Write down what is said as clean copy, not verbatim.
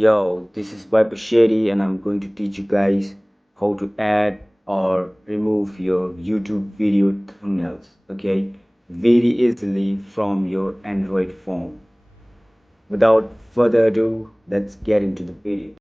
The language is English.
Yo, this is Shady and I'm going to teach you guys how to add or remove your YouTube video thumbnails, okay? Very easily from your Android phone. Without further ado, let's get into the video.